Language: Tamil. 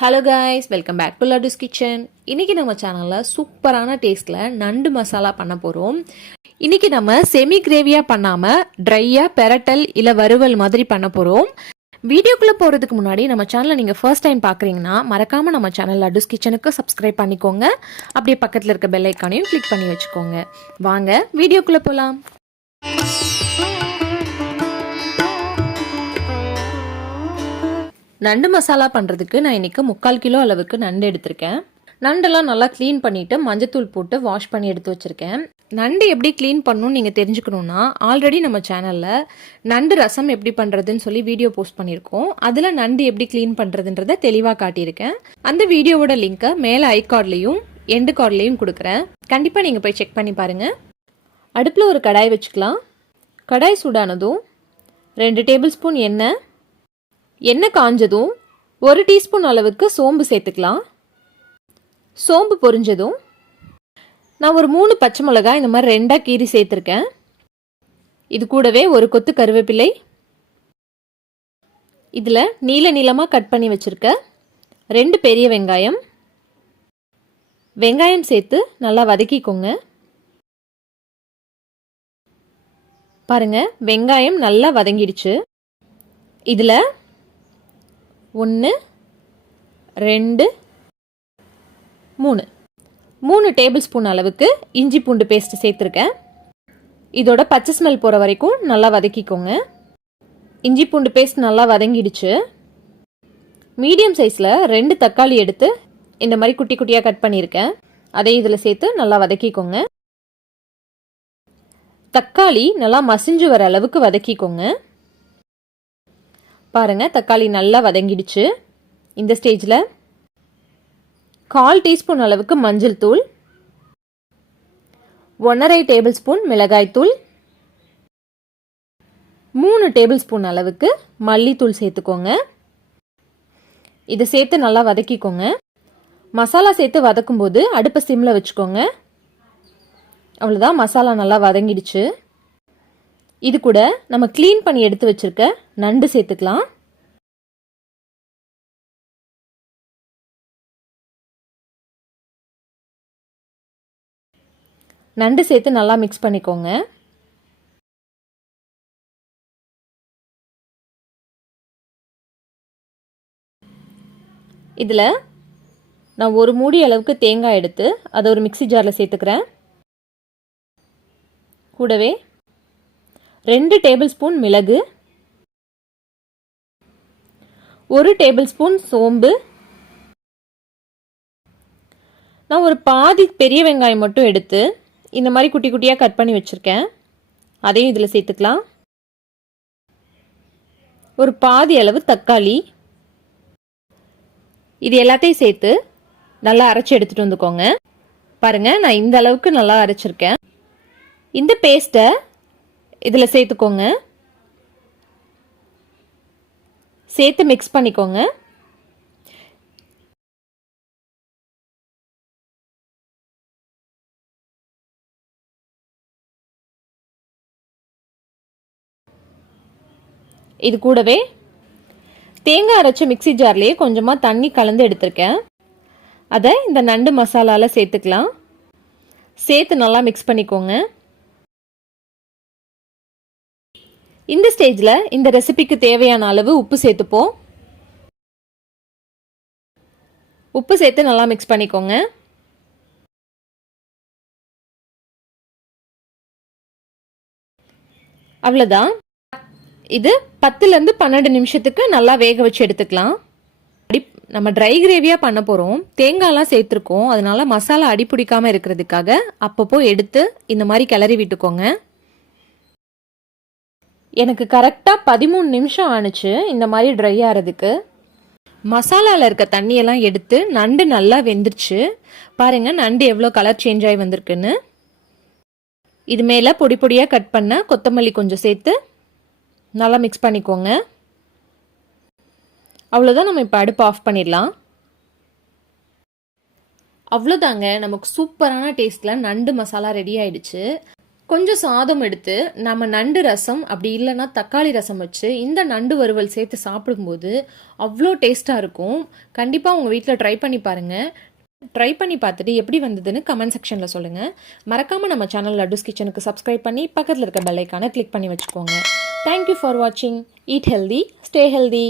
Hello guys, welcome back to Laddu's kitchen. இன்றைக்கி நம்ம சேனலில் சூப்பரான டேஸ்ட்டில் நண்டு மசாலா பண்ண போகிறோம். இன்றைக்கி நம்ம செமி கிரேவியாக பண்ணாமல் ட்ரையாக பெரட்டல் இல்லை வறுவல் மாதிரி பண்ண போகிறோம். வீடியோக்குள்ளே போகிறதுக்கு முன்னாடி நம்ம சேனலை நீங்கள் ஃபர்ஸ்ட் டைம் பார்க்குறீங்கன்னா மறக்காமல் நம்ம சேனல் லட்டுஸ் கிச்சனுக்கு சப்ஸ்கிரைப் பண்ணிக்கோங்க. அப்படியே பக்கத்தில் இருக்க பெல் ஐக்கானையும் கிளிக் பண்ணி வச்சுக்கோங்க. வாங்க வீடியோக்குள்ளே போகலாம். நண்டு மசாலா பண்ணுறதுக்கு நான் இன்றைக்கி 3/4 கிலோ அளவுக்கு நண்டு எடுத்திருக்கேன். நண்டெல்லாம் நல்லா க்ளீன் பண்ணிவிட்டு மஞ்சத்தூள் போட்டு வாஷ் பண்ணி எடுத்து வச்சுருக்கேன். நண்டு எப்படி க்ளீன் பண்ணணும்னு நீங்கள் தெரிஞ்சுக்கணுன்னா ஆல்ரெடி நம்ம சேனலில் நண்டு ரசம் எப்படி பண்ணுறதுன்னு சொல்லி வீடியோ போஸ்ட் பண்ணியிருக்கோம். அதில் நண்டு எப்படி க்ளீன் பண்ணுறதுன்றதை தெளிவாக காட்டியிருக்கேன். அந்த வீடியோவோட லிங்க்கை மேலே ஐ கார்ட்லேயும் எண்டு கார்ட்லேயும் கொடுக்குறேன். கண்டிப்பாக நீங்கள் போய் செக் பண்ணி பாருங்கள். அடுப்பில் ஒரு கடாய் வச்சுக்கலாம். கடாய் சூடானதும் 2 டேபிள் ஸ்பூன் எண்ணெய் காஞ்சதும் 1 டீஸ்பூன் அளவுக்கு சோம்பு சேர்த்துக்கலாம். சோம்பு பொரிஞ்சதும் நான் ஒரு 3 பச்சை மிளகாய் இந்த மாதிரி 2 கீறி சேர்த்துருக்கேன். இது கூடவே ஒரு கொத்து கருவேப்பிலை, இதில் நீளமாக கட் பண்ணி வச்சுருக்க 2 பெரிய வெங்காயம் சேர்த்து நல்லா வதக்கிக்கோங்க. பாருங்க, வெங்காயம் நல்லா வதங்கிடுச்சு. இதில் 1 2 3 டேபிள் ஸ்பூன் அளவுக்கு இஞ்சி பூண்டு பேஸ்ட் சேர்த்துருக்கேன். இதோட பச்சை ஸ்மெல் போகிற வரைக்கும் நல்லா வதக்கிக்கோங்க. இஞ்சி பூண்டு பேஸ்ட் நல்லா வதங்கிடுச்சு. மீடியம் சைஸில் 2 தக்காளி எடுத்து இந்த மாதிரி குட்டி குட்டியாக கட் பண்ணியிருக்கேன். அதையும் இதில் சேர்த்து நல்லா வதக்கிக்கோங்க. தக்காளி நல்லா மசிஞ்சு வர அளவுக்கு வதக்கிக்கோங்க. பாருங்கள், தக்காளி நல்லா வதங்கிடுச்சு. இந்த ஸ்டேஜில் 1/4 டீஸ்பூன் அளவுக்கு மஞ்சள் தூள், 1/2 டேபிள் ஸ்பூன் மிளகாய் தூள், 3 டேபிள் ஸ்பூன் அளவுக்கு மல்லித்தூள் சேர்த்துக்கோங்க. இதை சேர்த்து நல்லா வதக்கிக்கோங்க. மசாலா சேர்த்து வதக்கும்போது அடுப்பை சிம்மில் வச்சுக்கோங்க. அவ்வளோதான், மசாலா நல்லா வதங்கிடுச்சு. இது கூட நம்ம க்ளீன் பண்ணி எடுத்து வச்சிருக்க நண்டு சேர்த்துக்கலாம். நண்டு சேர்த்து நல்லா மிக்ஸ் பண்ணிக்கோங்க. இதில் நான் ஒரு மூடி அளவுக்கு தேங்காய் எடுத்து அதை ஒரு மிக்ஸி ஜாரில் சேர்த்துக்கிறேன். கூடவே 2 டேபிள் ஸ்பூன் மிளகு, 1 டேபிள் ஸ்பூன் சோம்பு, நான் ஒரு பாதி பெரிய வெங்காயம் மட்டும் எடுத்து இந்த மாதிரி குட்டி குட்டியாக கட் பண்ணி வச்சுருக்கேன். அதையும் இதில் சேர்த்துக்கலாம். ஒரு பாதி அளவு தக்காளி, இது எல்லாத்தையும் சேர்த்து நல்லா அரைச்சி எடுத்துகிட்டு வந்துக்கோங்க. பாருங்கள், நான் இந்த அளவுக்கு நல்லா அரைச்சிருக்கேன். இந்த பேஸ்ட்டை இதில் சேர்த்துக்கோங்க. சேர்த்து மிக்ஸ் பண்ணிக்கோங்க. இது கூடவே தேங்காய் அரைச்ச மிக்ஸி ஜார்லேயே கொஞ்சமாக தண்ணி கலந்து எடுத்திருக்கேன். அதை இந்த நண்டு மசாலாவில் சேர்த்துக்கலாம். சேர்த்து நல்லா மிக்ஸ் பண்ணிக்கோங்க. இந்த ஸ்டேஜில் இந்த ரெசிபிக்கு தேவையான அளவு உப்பு சேர்த்துப்போம். உப்பு சேர்த்து நல்லா மிக்ஸ் பண்ணிக்கோங்க. அவ்வளோதான். இது 10லேருந்து 12 நிமிஷத்துக்கு நல்லா வேக வச்சு எடுத்துக்கலாம். நம்ம ட்ரை கிரேவியாக பண்ண போகிறோம். தேங்காய்லாம் சேர்த்துருக்கோம். அதனால மசாலா அடி பிடிக்காமல் இருக்கிறதுக்காக அப்பப்போ எடுத்து இந்த மாதிரி கிளறி விட்டுக்கோங்க. எனக்கு கரெக்டாக 13 நிமிஷம் ஆணுச்சு இந்த மாதிரி ட்ரை ஆகிறதுக்கு. மசாலாவில் இருக்க தண்ணியெல்லாம் எடுத்து நண்டு நல்லா வெந்துருச்சு. பாருங்கள், நண்டு எவ்வளோ கலர் சேஞ்ச் ஆகி வந்திருக்குன்னு. இது மேலே பொடி பொடியாக கட் பண்ண கொத்தமல்லி கொஞ்சம் சேர்த்து நல்லா மிக்ஸ் பண்ணிக்கோங்க. அவ்வளோதான், நம்ம இப்போ அடுப்பு ஆஃப் பண்ணிடலாம். அவ்வளோதாங்க, நமக்கு சூப்பரான டேஸ்ட்டில் நண்டு மசாலா ரெடி ஆயிடுச்சு. கொஞ்சம் சாதம் எடுத்து நம்ம நண்டு ரசம் அப்படி இல்லைன்னா தக்காளி ரசம் வச்சு இந்த நண்டு வறுவல் சேர்த்து சாப்பிடும்போது அவ்வளோ டேஸ்ட்டாக இருக்கும். கண்டிப்பாக உங்கள் வீட்டில் ட்ரை பண்ணி பாருங்கள். ட்ரை பண்ணி பார்த்துட்டு எப்படி வந்ததுன்னு கமெண்ட் செக்ஷனில் சொல்லுங்கள். மறக்காமல் நம்ம சேனல் லட்டுஸ் கிச்சனுக்கு சப்ஸ்கிரைப் பண்ணி பக்கத்தில் இருக்க பெல் ஐக்கானை கிளிக் பண்ணி வச்சுக்கோங்க. தேங்க்யூ ஃபார் வாட்சிங். Eat healthy, stay healthy.